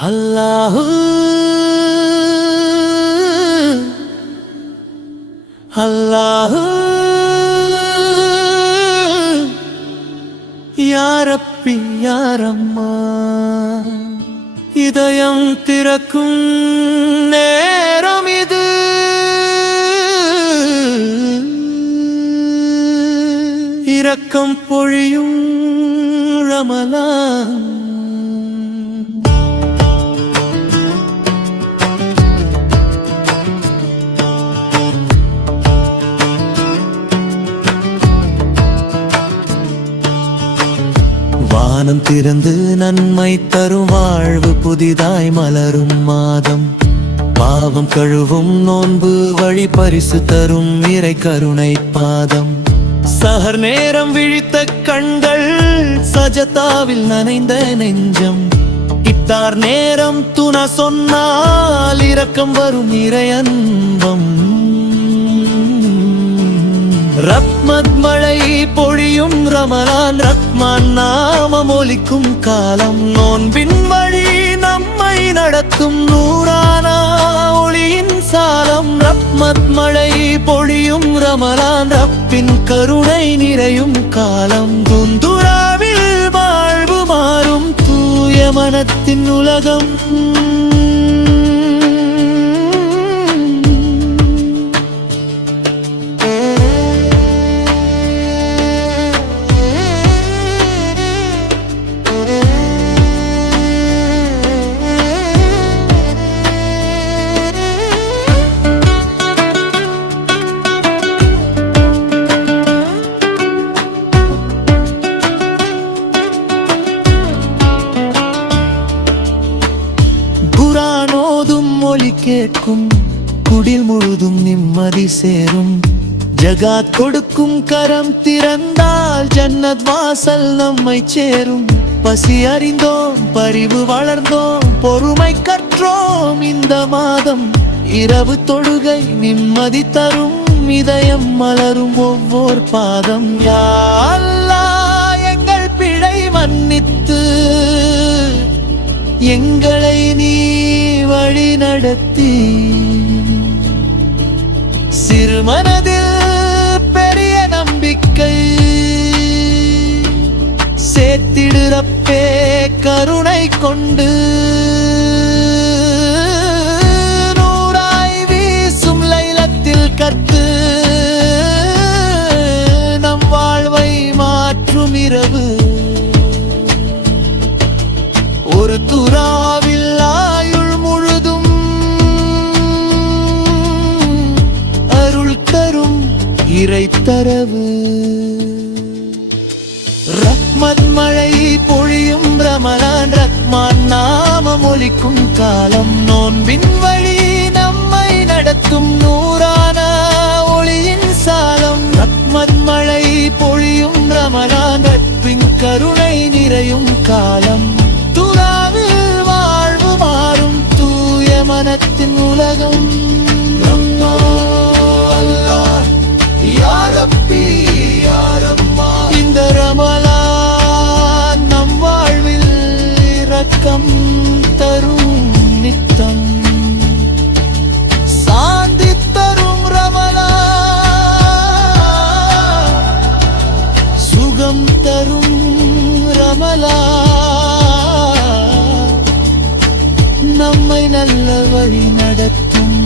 அல்லாஹு அல்லாஹு யா ரப்பி யா ரஹ்மான். இதயம் திறக்கும் நேரம் இது, இரக்கம் பொழியும் ரமலான். வானம் திறந்து நன்மை தரும் வாழ்வு புதிதாய் மலரும் மாதம். பாவம் கழுவும் நோன்பு வழி பரிசு தரும் இறை கருணை பாதம். சஹர் நேரம் விழித்த கண்கள், சஜதாவில் நனைந்த நெஞ்சம். இத்தார் நேரம் துணை சொன்னால் இரக்கம் வரும் இறை அன்பம். ரஹ்மத் மழை பொழியும் ரமலான், ரஹ்மான் நாமம் ஒலிக்கும் காலம். நோன்பின் வழி நம்மை நடத்தும் நூறான ஒளியின் சாலம். ரஹ்மத் மழை பொழியும் ரமலான், ரப்பின் கருணை நிறையும் காலம். துந்துராவில் வாழ்வு மாறும் தூய மனத்தின் உலகம். ஒலி கேட்கும், குடில் முழுதும் நிம்மதி சேரும். ஜகாத் கொடுக்கும் கரம் திறந்தால் ஜன்னத் வாசல் நம்மை சேரும். பசி அறிந்தோம், பரிவு வளர்ந்தோம், பொறுமை கற்றோம் இந்த மாதம். இரவு தொழுகை நிம்மதி தரும், இதயம் மலரும் ஒவ்வொரு பாதம். யா அல்லாஹ் எங்கள் பிழை மன்னித்து, எங்களை நீ வழி நடத்தி. சிறு மனதில் பெரிய நம்பிக்கை சேர்த்திடுறப்பே கருணை கொண்டு. நூறாய் வீசும் லைலத்தில் கத்து, நம் வாழ்வை மாற்றும் இரவு. ஒரு துறாவில் ஆயுள் முழுதும் அருள் தரும் இறை தரவு. ரஹ்மத் மழை பொழியும் ரமலான், ரஹ்மான் நாமம் ஒலிக்கும் காலம். நோன்பின் வழி நம்மை நடத்தும் நூறான ஒளியின் சாலம். ரஹ்மத் மழை பொழியும் ரமலான், ரப்பின் கருணை நிறையும் காலம். துறாவில் வாழ்வு மாறும் தூய மனத்தின் உலகம். அல்லாஹ் யா ரப்பி யா ரஹ்மான். இந்த ரமலான் நம் வாழ்வில் இரக்கம் தரும் நித்தம். சாந்தி தரும் ரமலான், சுகம் தரும் ரமலான். நம்மை நல்ல வழி நடத்தும்.